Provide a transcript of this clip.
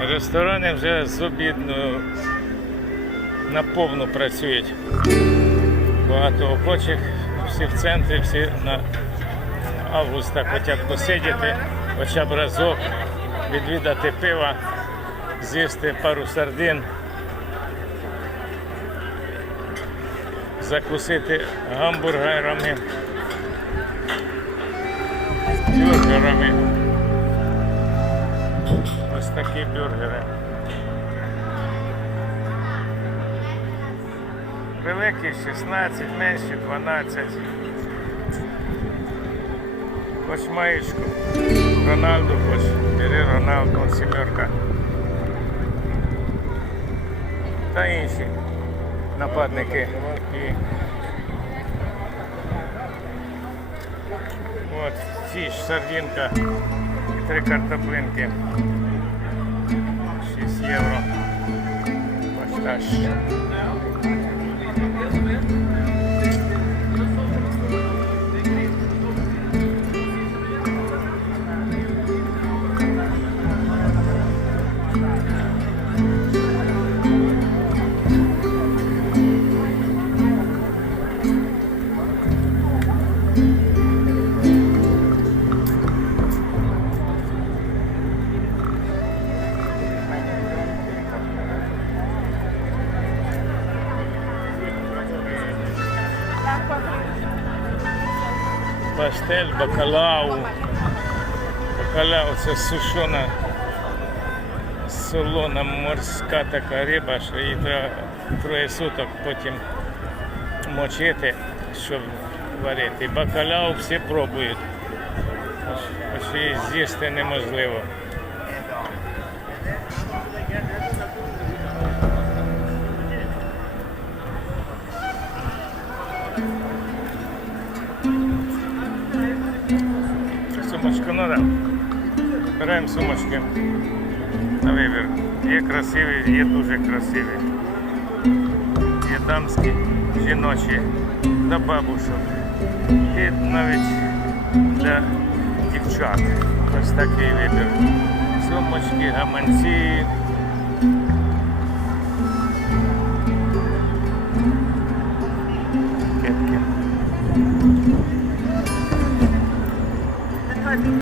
Ресторани вже з обідною наповну працюють. Багато охочих, всі в центрі, всі на августа хочуть посидіти, хоча б разок, відвідати пива, з'їсти пару сардин, закусити гамбургерами бюргерами. Ось такі бюргери. Великі 16, менші 12. Хоч маєчку. Рональду хоч. Бери Роналду, он сімерка. Та інші нападники. І... От, фіш, сардинка і три картоплинки. 6 євро. Ось так. Пастель, бакалау. Бакалау це сушена, солона морська така риба, що її треба троє суток потім мочити, щоб варити. Бакалау всі пробують. Аж її з'їсти неможливо. Сумочку надо. Беремо сумочки на вибір. Є красиві, є дуже красиві. Є дамські, жіночі, для бабушок. І навіть для дівчат. Ось такий вибір. Сумочки, гаманці,